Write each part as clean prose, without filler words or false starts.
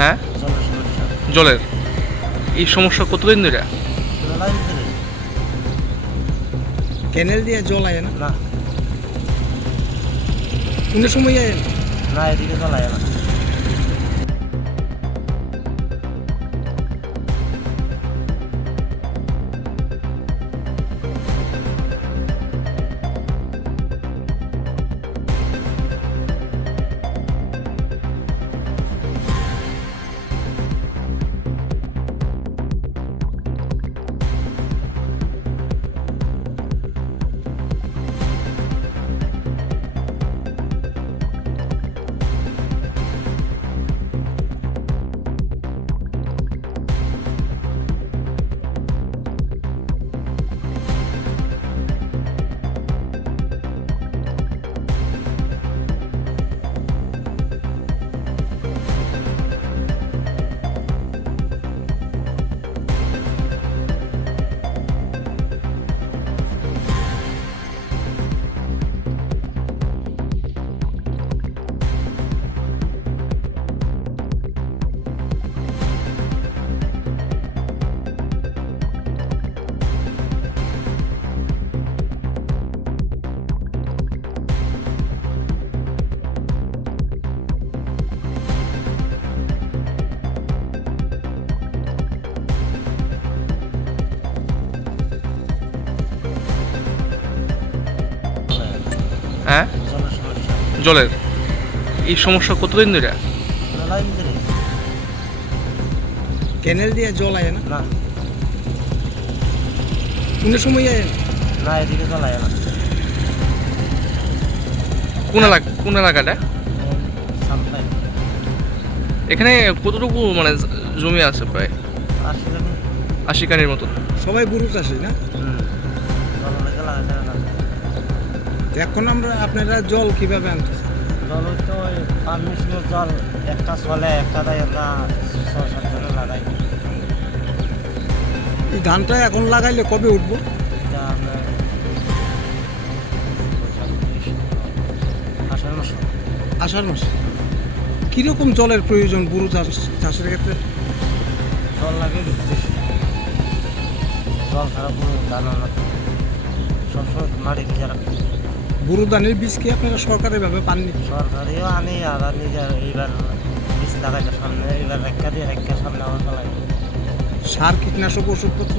হ্যাঁ, জলের সমস্যা। জলের এই সমস্যা কতদিন ধরে? লাইন ধরে ক্যানেল দিয়ে জল আয় না, না, কোন সময় আয় না? না এদিকে চলায় না। হ্যাঁ, জলের সমস্যা। জলের এই সমস্যা কতদিন ধরে? লাইন ধরে ক্যানেল দিয়ে জল আয় না, না, কোন সময় আয় না? না এদিকে চলায় না। কোন এলাকাটা? সামলাই এখানে কতটুকু মানে জমি আছে? প্রায় আসলে 80 কানির মতো। সবাই গরু চাষি না? জল লেগে লাগাতে না। এখন আপনারা জল কিভাবে আনতেছেন? জল তো ওই পারমিশনের জল একটা চলে, একটা দেয় আমরা 6-7 জনে লাগাই। এই ধানটা এখন লাগাইলে কবে উঠবো? এটা আমরা আষাঢ় মাস আষাঢ় মাসে। কীরকম জলের প্রয়োজন গরু চাষের ক্ষেত্রে? জল লাগে বেশি। জল ছাড়া পুরো ধান আমরা সবসময় মাটি ভিজা রাখি। গরু ধানের বীজ কি আপনারা সরকারিভাবে পাননি? সরকারিও আনি আর নিজের এইবার বীজ লাগাইছে সামনে, এইবার রেখা দিয়ে রেখা সামনে আমার চালাই। সার, কীটনাশক, ওষুধপত্র?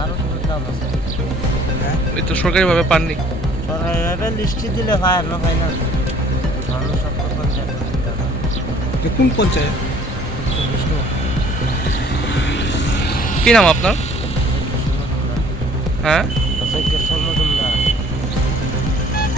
আরও কিছু দাম আছে। হ্যাঁ, এই তো সরকারিভাবে পাননি। সরকারিভাবে লিস্টি দিলে পায় না, পাই না। আমরা সব তো পঞ্চায়েত যে কোন পঞ্চায়েত? বিষ্ণু কি নাম আপনার? হ্যাঁ, যজ্ঞের স্বর্ণ